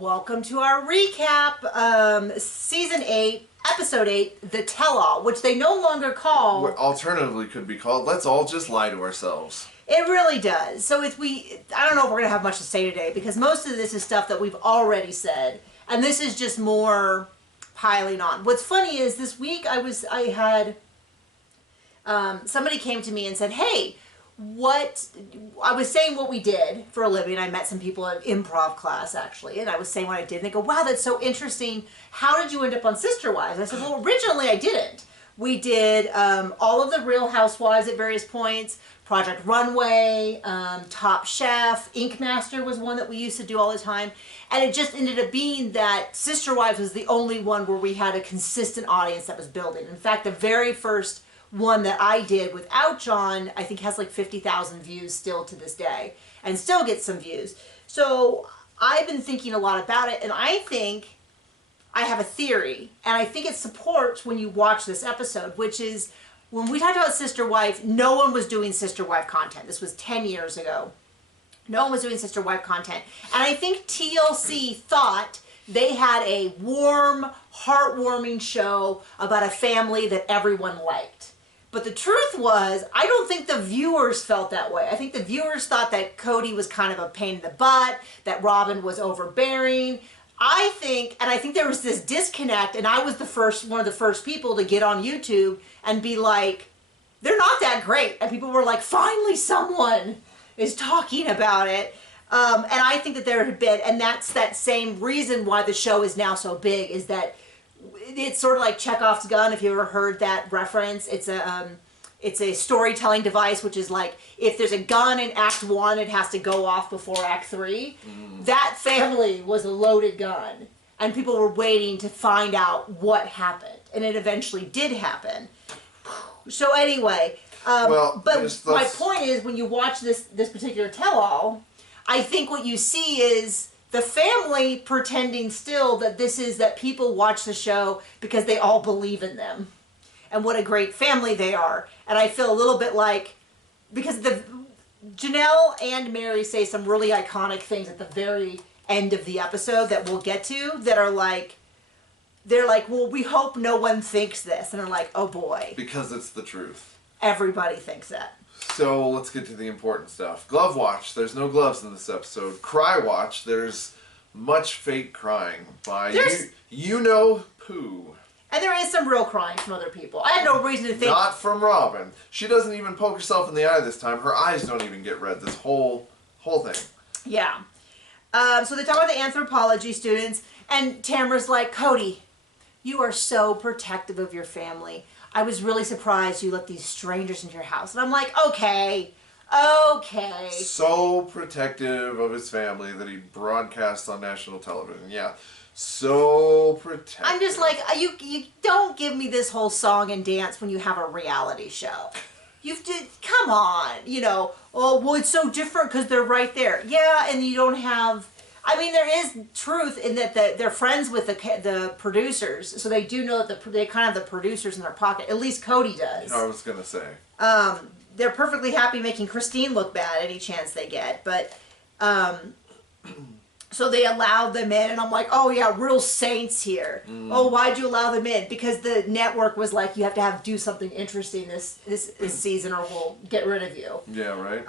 Welcome to our recap, Season 8, Episode 8, The Tell-All, which they no longer call... What alternatively could be called, Let's All Just Lie to Ourselves. It really does. So I don't know if we're going to have much to say today, because most of this is stuff that we've already said, and this is just more piling on. What's funny is this week I had somebody came to me and said, hey, I was saying what we did for a living. I met some people at improv class, actually, and I was saying what I did, and they go, wow, that's so interesting. How did you end up on Sister Wives? I said, well, originally I didn't. We did all of the Real Housewives at various points, Project Runway, Top Chef, Ink Master was one that we used to do all the time, and it just ended up being that Sister Wives was the only one where we had a consistent audience that was building. In fact, the very first one that I did without John, I think has like 50,000 views still to this day, and still gets some views. So I've been thinking a lot about it, and I think I have a theory, and I think it supports when you watch this episode, which is when we talked about Sister Wife, no one was doing Sister Wife content. This was 10 years ago. No one was doing Sister Wife content. And I think TLC thought they had a warm, heartwarming show about a family that everyone liked. But the truth was, I don't think the viewers felt that way. I think the viewers thought that Cody was kind of a pain in the butt, that Robin was overbearing. I think there was this disconnect, and I was one of the first people to get on YouTube and be like, they're not that great. And people were like, finally someone is talking about it. And I think that there had been, and that's that same reason why the show is now so big, is that it's sort of like Chekhov's gun, if you ever heard that reference. It's a storytelling device, which is like, if there's a gun in Act 1, it has to go off before Act 3. That family was a loaded gun, and people were waiting to find out what happened, and it eventually did happen. So anyway, my point is, when you watch this particular tell-all, I think what you see is the family pretending still that people watch the show because they all believe in them and what a great family they are. And I feel a little bit like, because Janelle and Mary say some really iconic things at the very end of the episode that we'll get to, that are like, they're like, well, we hope no one thinks this. And I'm like, oh boy. Because it's the truth. Everybody thinks that. So let's get to the important stuff. Glove watch. There's no gloves in this episode. Cry watch. There's much fake crying by poo. And there is some real crying from other people. I have no reason to think... Not from Robin. She doesn't even poke herself in the eye this time. Her eyes don't even get red. This whole thing. Yeah. So they talk about the anthropology students, and Tamara's like, Cody, you are so protective of your family. I was really surprised you let these strangers into your house. And I'm like, okay. So protective of his family that he broadcasts on national television. Yeah. So protective. I'm just like, you don't give me this whole song and dance when you have a reality show. Come on, oh, well, it's so different because they're right there. Yeah, and you don't have... I mean, there is truth in that they're friends with the producers, so they do know that they kind of have the producers in their pocket. At least Cody does. I was gonna say. They're perfectly happy making Christine look bad any chance they get, but so they allowed them in, and I'm like, oh yeah, real saints here. Oh, why'd you allow them in? Because the network was like, you have to do something interesting this season, or we'll get rid of you. Yeah, right.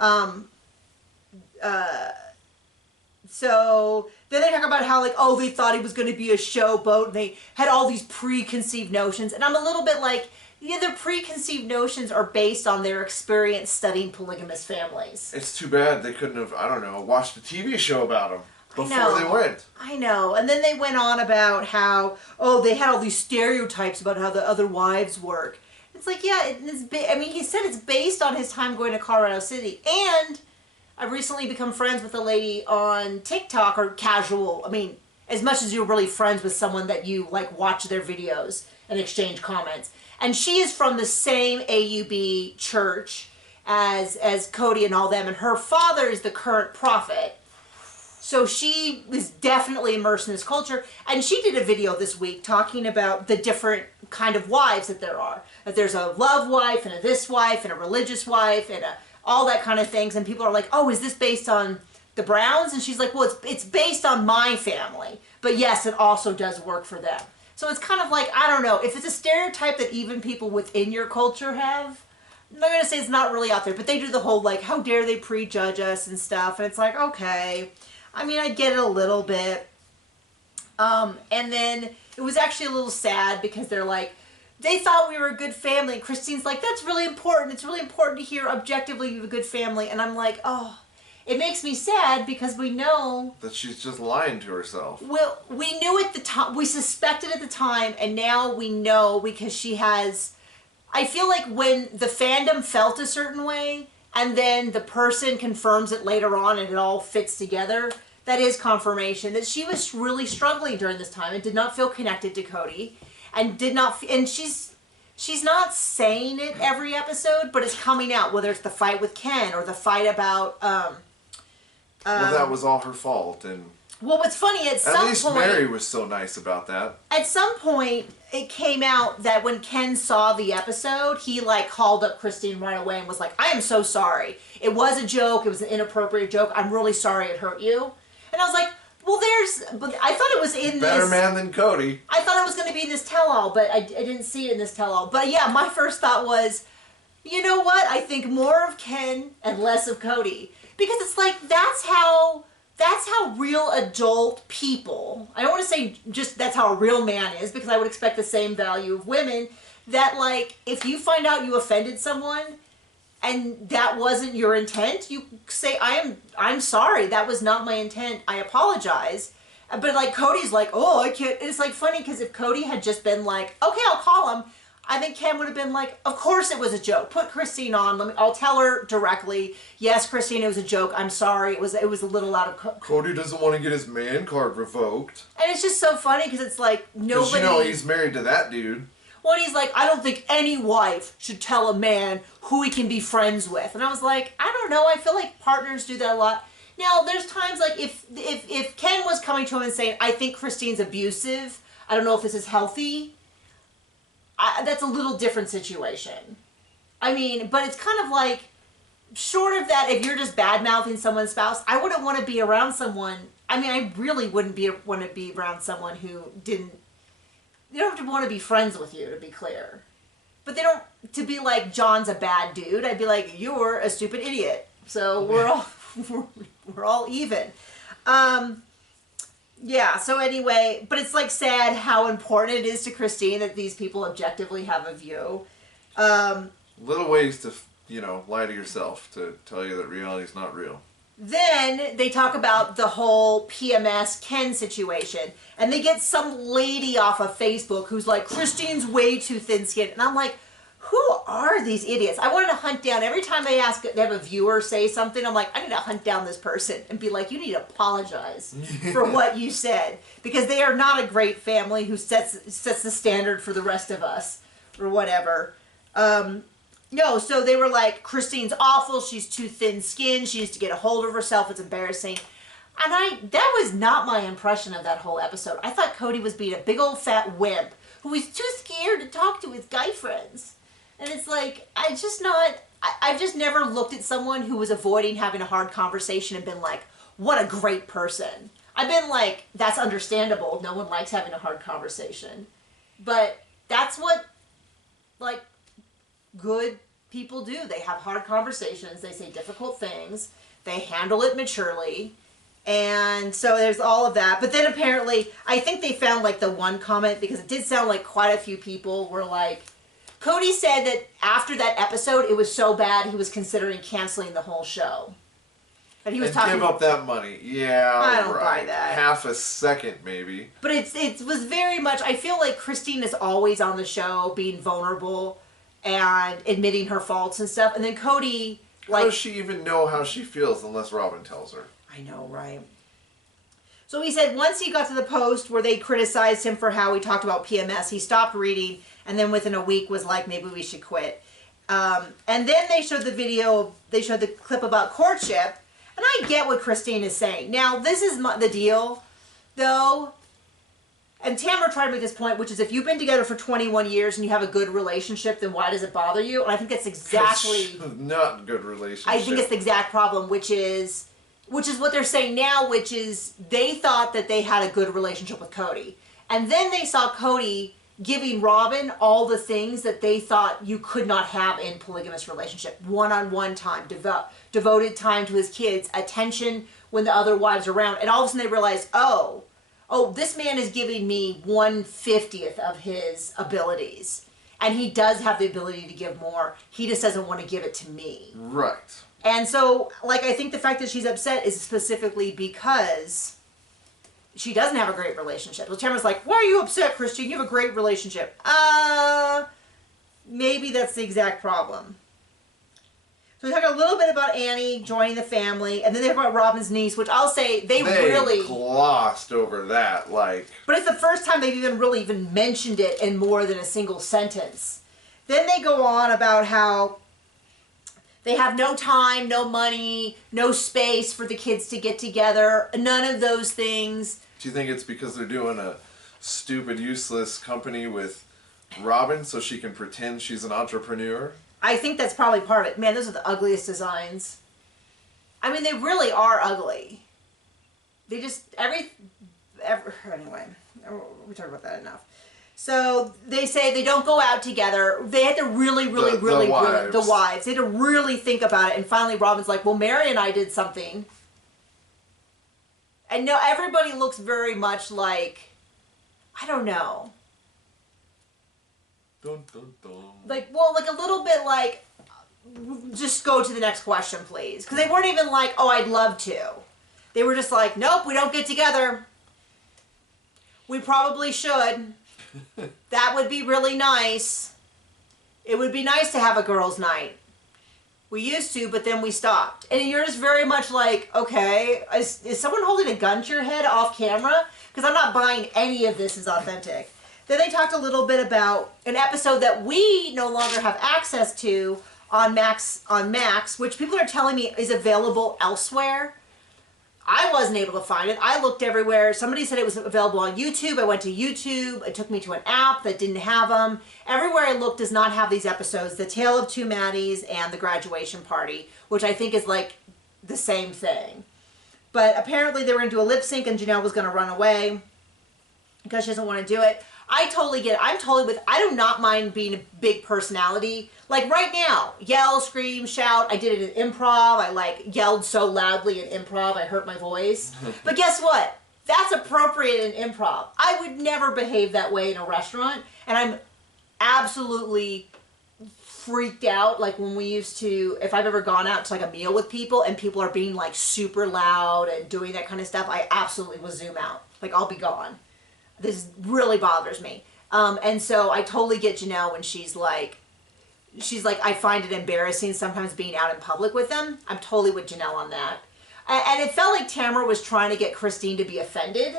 So then they talk about how, like, oh, they thought he was going to be a showboat, and they had all these preconceived notions. And I'm a little bit like, yeah, their preconceived notions are based on their experience studying polygamous families. It's too bad they couldn't have, I don't know, watched a TV show about them before they went. I know. And then they went on about how, oh, they had all these stereotypes about how the other wives work. It's like, yeah, he said it's based on his time going to Colorado City. And I've recently become friends with a lady on TikTok, or casual. I mean, as much as you're really friends with someone that you, like, watch their videos and exchange comments. And she is from the same AUB church as Cody and all them. And her father is the current prophet. So she was definitely immersed in this culture. And she did a video this week talking about the different kind of wives that there are. That there's a love wife, and a this wife, and a religious wife, and all that kind of things. And people are like, oh, is this based on the Browns? And she's like, well, it's based on my family. But yes, it also does work for them. So it's kind of like, I don't know, if it's a stereotype that even people within your culture have, I'm not going to say it's not really out there, but they do the whole, like, how dare they prejudge us and stuff. And it's like, okay. I mean, I get it a little bit. And then it was actually a little sad because they're like, they thought we were a good family. And Christine's like, that's really important. It's really important to hear objectively you have a good family. And I'm like, oh, it makes me sad because we know that she's just lying to herself. Well, we knew at the time, we suspected at the time, and now we know because she has, I feel like when the fandom felt a certain way, and then the person confirms it later on and it all fits together, that is confirmation that she was really struggling during this time and did not feel connected to Cody, and did not, and she's not saying it every episode, but it's coming out, whether it's the fight with Ken or the fight about, well, that was all her fault, and well, what's funny, at some least point, Mary was so nice about that. At some point, it came out that when Ken saw the episode, he like called up Christine right away and was like, I am so sorry. It was a joke. It was an inappropriate joke. I'm really sorry it hurt you. And I was like, well, but I thought it was in Better this. man than Cody. I thought it was going to be in this tell-all, but I didn't see it in this tell-all. But yeah, my first thought was, you know what? I think more of Ken and less of Cody. Because it's like, that's how real adult people, I don't want to say just that's how a real man is, because I would expect the same value of women, that like, if you find out you offended someone and that wasn't your intent, you say, I'm sorry, that was not my intent, I apologize. But like, Cody's like, oh, I can't, it's like funny, because if Cody had just been like, okay, I'll call him, I think Ken would have been like, of course it was a joke. Put Christine on. I'll tell her directly. Yes, Christine, it was a joke. I'm sorry. It was a little out of... Cody doesn't want to get his man card revoked. And it's just so funny because it's like nobody... Because you know he's married to that dude. Well, he's like, I don't think any wife should tell a man who he can be friends with. And I was like, I don't know. I feel like partners do that a lot. Now, there's times like if Ken was coming to him and saying, I think Christine's abusive. I don't know if this is healthy. That's a little different situation. I mean, but it's kind of like, short of that, if you're just bad-mouthing someone's spouse, I wouldn't want to be around someone, I mean, I really wouldn't want to be around someone who didn't, you don't have to want to be friends with you, to be clear. But they don't, to be like, John's a bad dude, I'd be like, you're a stupid idiot. So we're all even. Yeah, so anyway, but it's like sad how important it is to Christine that these people objectively have a view. Little ways to, lie to yourself to tell you that reality is not real. Then they talk about the whole PMS Ken situation, and they get some lady off of Facebook who's like, Christine's way too thin-skinned, and I'm like, who are these idiots? I wanted to hunt down, every time they have a viewer say something, I'm like, I need to hunt down this person and be like, you need to apologize for what you said. Because they are not a great family who sets the standard for the rest of us, or whatever. No, so they were like, Christine's awful, she's too thin-skinned, she needs to get a hold of herself, it's embarrassing. And that was not my impression of that whole episode. I thought Cody was being a big old fat wimp who was too scared to talk to his guy friends. And it's like, I've just never looked at someone who was avoiding having a hard conversation and been like, what a great person. I've been like, that's understandable. No one likes having a hard conversation. But that's what, like, good people do. They have hard conversations. They say difficult things. They handle it maturely. And so there's all of that. But then apparently, I think they found, like, the one comment, because it did sound like quite a few people were like, Cody said that after that episode, it was so bad he was considering canceling the whole show. But he was talking. Give up that money. Yeah, I don't buy that. Half a second, maybe. But it was very much. I feel like Christine is always on the show, being vulnerable and admitting her faults and stuff. And then Cody, like, how does she even know how she feels unless Robin tells her? I know, right? So he said once he got to the post where they criticized him for how he talked about PMS, he stopped reading, and then within a week was like, maybe we should quit. And then they showed the clip about courtship, and I get what Christine is saying. Now, this is the deal, though, and Tamara tried to make this point, which is if you've been together for 21 years and you have a good relationship, then why does it bother you? And I think that's exactly... not a good relationship. I think it's the exact problem, which is... which is what they're saying now, which is they thought that they had a good relationship with Cody. And then they saw Cody giving Robin all the things that they thought you could not have in polygamous relationship. One-on-one time, devoted time to his kids, attention when the other wives are around. And all of a sudden they realized, oh, this man is giving me 1/50th of his abilities. And he does have the ability to give more. He just doesn't want to give it to me. Right. And so, like, I think the fact that she's upset is specifically because she doesn't have a great relationship. So Tamara's like, why are you upset, Christine? You have a great relationship. Maybe that's the exact problem. So we talk a little bit about Annie joining the family, and then they talk about Robin's niece, which I'll say they really glossed over that, like. But it's the first time they've even mentioned it in more than a single sentence. Then they go on about how they have no time, no money, no space for the kids to get together. None of those things. Do you think it's because they're doing a stupid, useless company with Robin so she can pretend she's an entrepreneur? I think that's probably part of it. Man, those are the ugliest designs. I mean, they really are ugly. They just, anyway, we talked about that enough. So they say they don't go out together. They had to really, the wives. They had to really think about it. And finally Robin's like, well, Mary and I did something. And no, everybody looks very much like, I don't know. Dun, dun, dun. Like a little bit like, just go to the next question, please. Because they weren't even like, oh, I'd love to. They were just like, nope, we don't get together. We probably should. That would be really nice. It would be nice to have a girls' night. We used to, but then we stopped. And you're just very much like, okay, is someone holding a gun to your head off camera? Because I'm not buying any of this as authentic. Then they talked a little bit about an episode that we no longer have access to on Max, which people are telling me is available elsewhere. I wasn't able to find it. I looked everywhere. Somebody said it was available on YouTube. I went to YouTube. It took me to an app that didn't have them. Everywhere I looked does not have these episodes. The Tale of Two Maddies and The Graduation Party, which I think is like the same thing. But apparently they were going to do a lip sync and Janelle was going to run away because she doesn't want to do it. I totally get it. I do not mind being a big personality. Like right now, yell, scream, shout. I did it in improv. I yelled so loudly in improv, I hurt my voice. But guess what? That's appropriate in improv. I would never behave that way in a restaurant. And I'm absolutely freaked out. Like when we used to, if I've ever gone out to a meal with people and people are being super loud and doing that kind of stuff, I absolutely will zoom out. I'll be gone. This really bothers me. And so I totally get Janelle when she's like, I find it embarrassing sometimes being out in public with them. I'm totally with Janelle on that. And it felt like Tamara was trying to get Christine to be offended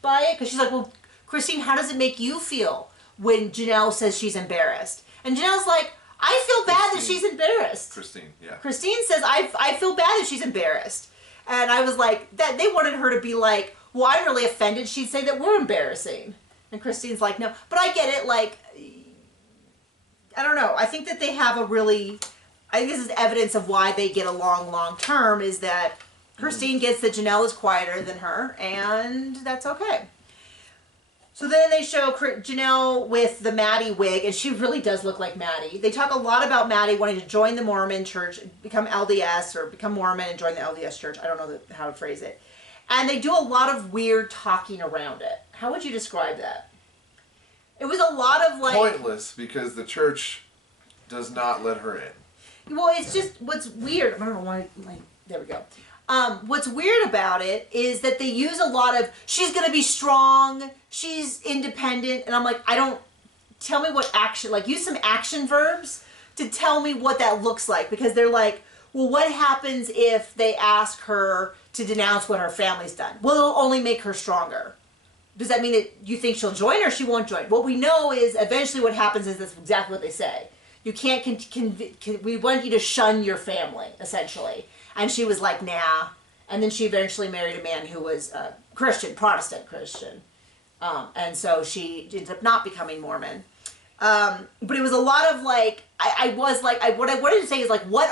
by it. Because she's like, well, Christine, how does it make you feel when Janelle says she's embarrassed? And Janelle's like, I feel bad that she's embarrassed. Christine says, I feel bad that she's embarrassed. And I was like, that they wanted her to be like, well, I'm really offended. She'd say that we're embarrassing. And Christine's like, no. But I get it. I don't know. I think that they have I think this is evidence of why they get along long term, is that Christine gets that Janelle is quieter than her, and that's okay. So then they show Janelle with the Maddie wig, and she really does look like Maddie. They talk a lot about Maddie wanting to join the Mormon church, become LDS, or become Mormon and join the LDS church. I don't know how to phrase it. And they do a lot of weird talking around it. How would you describe that? It was a lot of pointless, because the church does not let her in. Well, it's just, what's weird, I don't know why, there we go. What's weird about it is that they use a lot of, she's going to be strong, she's independent, and I'm like, tell me what action, use some action verbs to tell me what that looks like, because they're like, well, what happens if they ask her to denounce what her family's done? Well, it'll only make her stronger. Does that mean that you think she'll join or she won't join? What we know is eventually what happens is that's exactly what they say. You can't, we want you to shun your family, essentially. And she was like, nah. And then she eventually married a man who was a Christian, Protestant Christian. And so she ended up not becoming Mormon. But it was a lot of what I wanted to say is what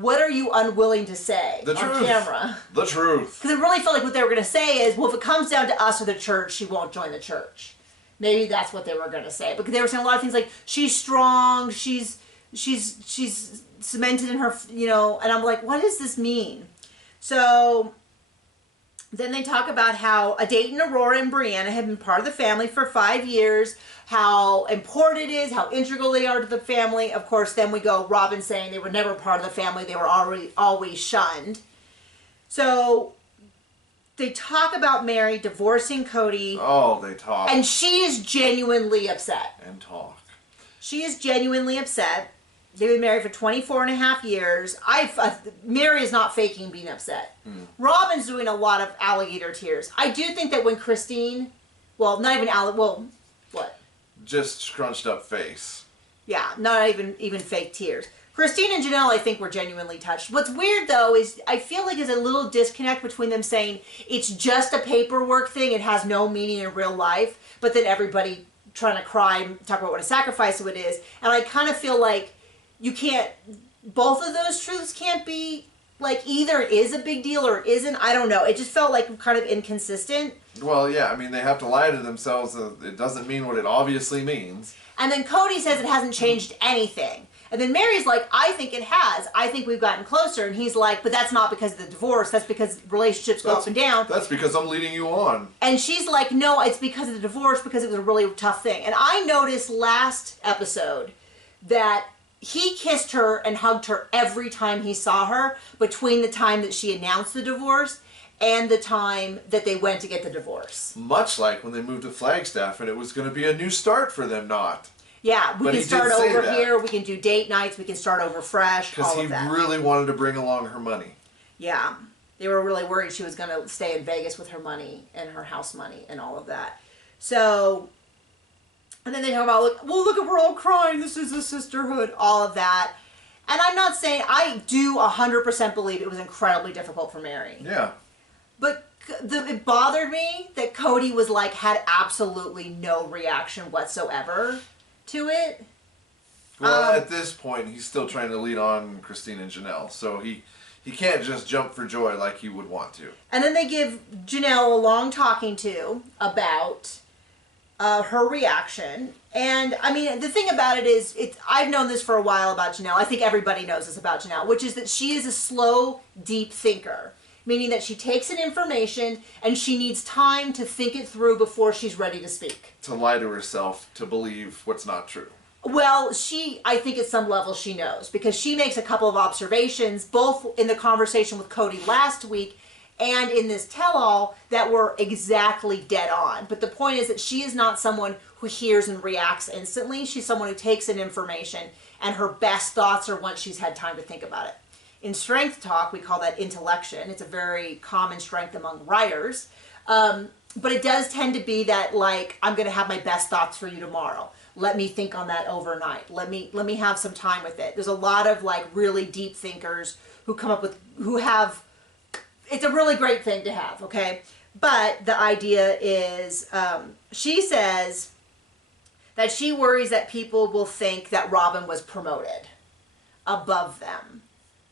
what are you unwilling to say on camera? The truth. Because it really felt like what they were going to say is, well, if it comes down to us or the church, she won't join the church. Maybe that's what they were going to say. Because they were saying a lot of things like, she's strong, she's cemented in her, you know, and I'm like, what does this mean? So then they talk about how Dayton, Aurora, and Brianna have been part of the family for 5 years, how important it is, how integral they are to the family. Of course, then we go, Robin saying they were never part of the family, they were always shunned. So they talk about Mary divorcing Cody. Oh, they talk. And she is genuinely upset. And talk. She is genuinely upset. They've been married for 24 and a half years. Mary is not faking being upset. Robin's doing a lot of alligator tears. I do think that when Christine, well, not even what? Just scrunched up face. Yeah, not even fake tears. Christine and Janelle, I think, were genuinely touched. What's weird, though, is I feel like there's a little disconnect between them saying it's just a paperwork thing, it has no meaning in real life, but then everybody trying to cry and talk about what a sacrifice it is. And I kind of feel like you can't, both of those truths can't be, like, either it is a big deal or it isn't. I don't know. It just felt like kind of inconsistent. Well, yeah, I mean, they have to lie to themselves. It doesn't mean what it obviously means. And then Cody says it hasn't changed anything. And then Mary's like, I think it has. I think we've gotten closer. And he's like, but that's not because of the divorce. That's because relationships go up and down. That's because I'm leading you on. And she's like, no, it's because of the divorce, because it was a really tough thing. And I noticed last episode that he kissed her and hugged her every time he saw her between the time that she announced the divorce and the time that they went to get the divorce. Much like when they moved to Flagstaff and it was going to be a new start for them, not. Yeah, we can start over here, we can do date nights, we can start over fresh, all of that. Because he really wanted to bring along her money. Yeah, they were really worried she was going to stay in Vegas with her money and her house money and all of that. So, and then they talk about, look at, we're all crying, this is a sisterhood, all of that. And I'm not saying, I do 100% believe it was incredibly difficult for Mary. Yeah. But it bothered me that Cody was like, had absolutely no reaction whatsoever to it. Well, at this point, he's still trying to lead on Christine and Janelle, so he can't just jump for joy like he would want to. And then they give Janelle a long talking to about her reaction. And, I mean, the thing about it is, I've known this for a while about Janelle. I think everybody knows this about Janelle, which is that she is a slow, deep thinker. Meaning that she takes in information and she needs time to think it through before she's ready to speak. To lie to herself, to believe what's not true. Well, I think at some level she knows, because she makes a couple of observations, both in the conversation with Cody last week and in this tell-all, that were exactly dead on. But the point is that she is not someone who hears and reacts instantly. She's someone who takes in information, and her best thoughts are once she's had time to think about it. In strength talk, we call that intellection. It's a very common strength among writers. But it does tend to be that, like, I'm going to have my best thoughts for you tomorrow. Let me think on that overnight. Let me have some time with it. There's a lot of, like, really deep thinkers who come up with, it's a really great thing to have, okay? But the idea is, she says that she worries that people will think that Robin was promoted above them.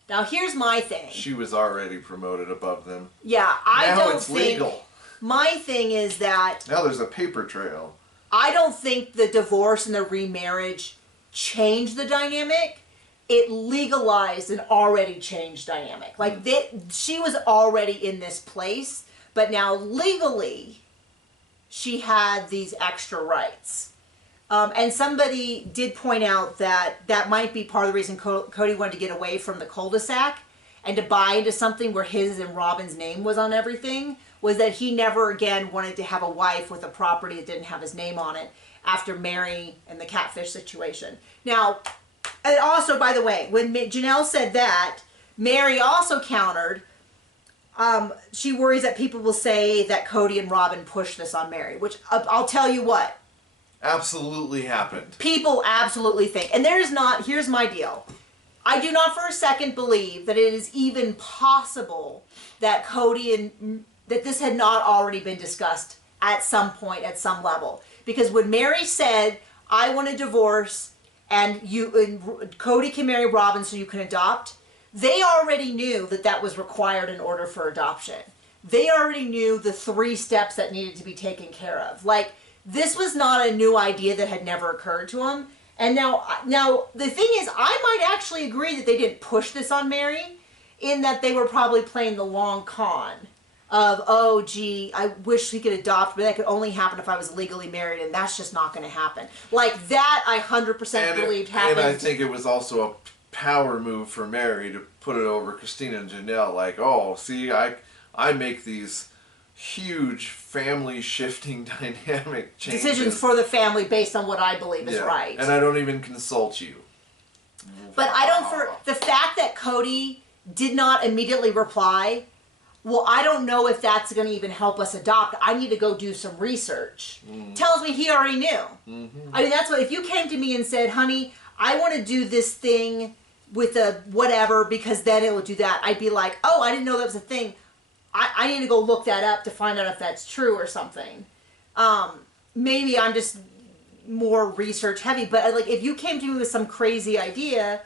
Now, here's my thing. She was already promoted above them. Yeah, I don't think... Now it's legal. My thing is that... Now there's a paper trail. I don't think the divorce and the remarriage changed the dynamic. It legalized an already changed dynamic. Like, she was already in this place, but now legally, she had these extra rights. And somebody did point out that might be part of the reason Cody wanted to get away from the cul-de-sac and to buy into something where his and Robin's name was on everything, was that he never again wanted to have a wife with a property that didn't have his name on it after Mary and the Catfish situation. Now, and also, by the way, when Janelle said that, Mary also countered, she worries that people will say that Cody and Robin pushed this on Mary, which I'll tell you what. Absolutely happened. People absolutely think. And here's my deal. I do not for a second believe that it is even possible that that this had not already been discussed at some point, at some level. Because when Mary said, I want a divorce and Cody can marry Robin so you can adopt, They already knew that that was required in order for adoption. They already knew the 3 steps that needed to be taken care of. Like, this was not a new idea that had never occurred to them. And now the thing is, I might actually agree that they didn't push this on Mary, in that they were probably playing the long con of, oh, gee, I wish we could adopt, but that could only happen if I was legally married, and that's just not going to happen. Like, that I 100% believed happened. And I think it was also a power move for Mary to put it over Christina and Janelle. Like, oh, see, I make these huge family shifting dynamic changes. Decisions for the family based on what I believe is right. And I don't even consult you. But I don't, for the fact that Cody did not immediately reply, well, I don't know if that's going to even help us adopt. I need to go do some research. Tells me he already knew. I mean, that's what, if you came to me and said, honey, I want to do this thing with a whatever because then it will do that, I'd be like, oh, I didn't know that was a thing. I need to go look that up to find out if that's true or something. Maybe I'm just more research heavy, but like if you came to me with some crazy idea,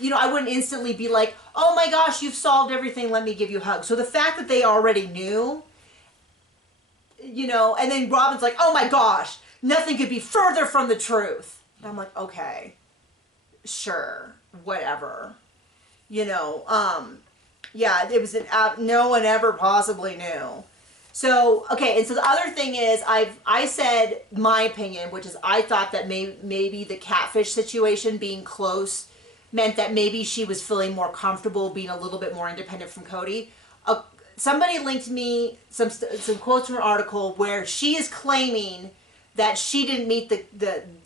you know, I wouldn't instantly be like, oh my gosh, you've solved everything, let me give you a hug. So the fact that they already knew, you know, and then Robin's like, oh my gosh, nothing could be further from the truth. And I'm like, okay, sure, whatever. You know, yeah, it was no one ever possibly knew. So, okay, and so the other thing is, I said my opinion, which is I thought that maybe the Catfish situation being close meant that maybe she was feeling more comfortable being a little bit more independent from Cody. Somebody linked me some quotes from an article where she is claiming that she didn't meet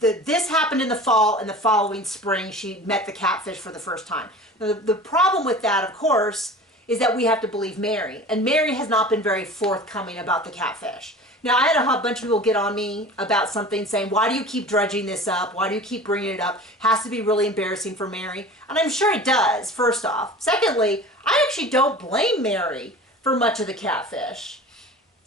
this happened in the fall, and the following spring she met the Catfish for the first time. The problem with that, of course, is that we have to believe Mary. And Mary has not been very forthcoming about the Catfish. Now, I had a bunch of people get on me about something saying, why do you keep dredging this up? Why do you keep bringing it up? Has to be really embarrassing for Mary. And I'm sure it does, first off. Secondly, I actually don't blame Mary for much of the Catfish.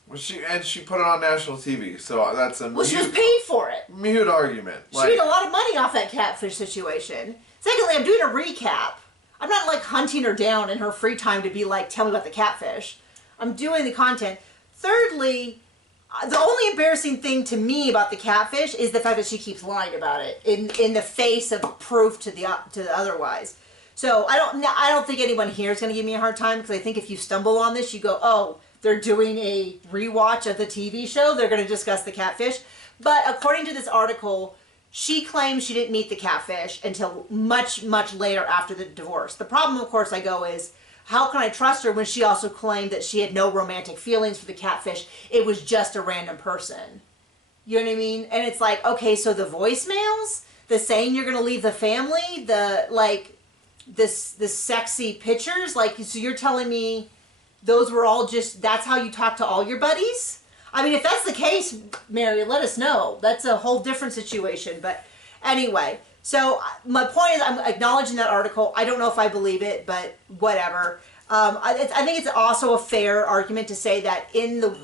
Well, she put it on national TV, so that's a well, she was paid for it. Mute argument. She made a lot of money off that Catfish situation. Secondly, I'm doing a recap. I'm not like hunting her down in her free time to be like, tell me about the Catfish. I'm doing the content. Thirdly, the only embarrassing thing to me about the Catfish is the fact that she keeps lying about it in the face of proof to the otherwise. So I don't think anyone here is going to give me a hard time, because I think if you stumble on this, you go, oh, they're doing a rewatch of the TV show. They're going to discuss the Catfish. But according to this article, she claims she didn't meet the Catfish until much, much later after the divorce. The problem, of course, I go is, how can I trust her when she also claimed that she had no romantic feelings for the Catfish? It was just a random person. You know what I mean? And it's like, okay, so the voicemails, the saying you're going to leave the family, the, like, this sexy pictures, like, so you're telling me those were all just, that's how you talk to all your buddies? I mean, if that's the case, Mary, let us know. That's a whole different situation. But anyway, so my point is, I'm acknowledging that article. I don't know if I believe it, but whatever. I think it's also a fair argument to say that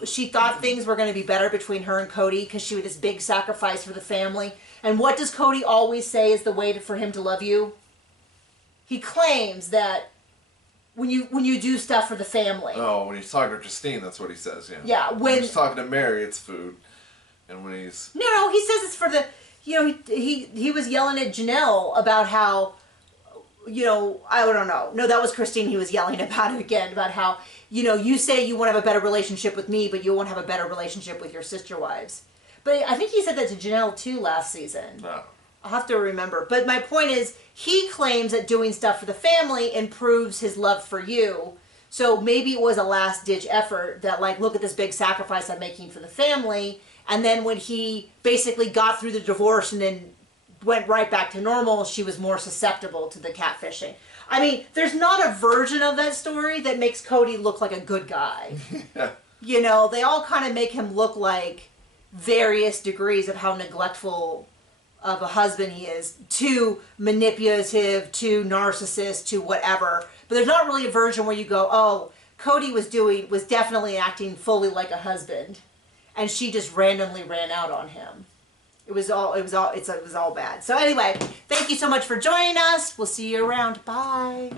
she thought things were going to be better between her and Cody because she was this big sacrifice for the family. And what does Cody always say is the way for him to love you? He claims that when you do stuff for the family. Oh, when he's talking to Christine, that's what he says, yeah. Yeah, when he's talking to Mary, it's food. And when he's... No, he says it's for the... You know, he was yelling at Janelle about how, you know, I don't know. No, that was Christine. He was yelling about it again, about how, you know, you say you want to have a better relationship with me, but you won't have a better relationship with your sister wives. But I think he said that to Janelle, too, last season. No. I'll have to remember. But my point is, he claims that doing stuff for the family improves his love for you. So maybe it was a last-ditch effort that, like, look at this big sacrifice I'm making for the family. And then when he basically got through the divorce and then went right back to normal, she was more susceptible to the catfishing. I mean, there's not a version of that story that makes Cody look like a good guy. Yeah. You know, they all kind of make him look like various degrees of how neglectful of a husband he is, too manipulative, too narcissist, to whatever. But there's not really a version where you go, oh, Cody was definitely acting fully like a husband, and she just randomly ran out on him. It was all bad. So anyway, thank you so much for joining us. We'll see you around. Bye.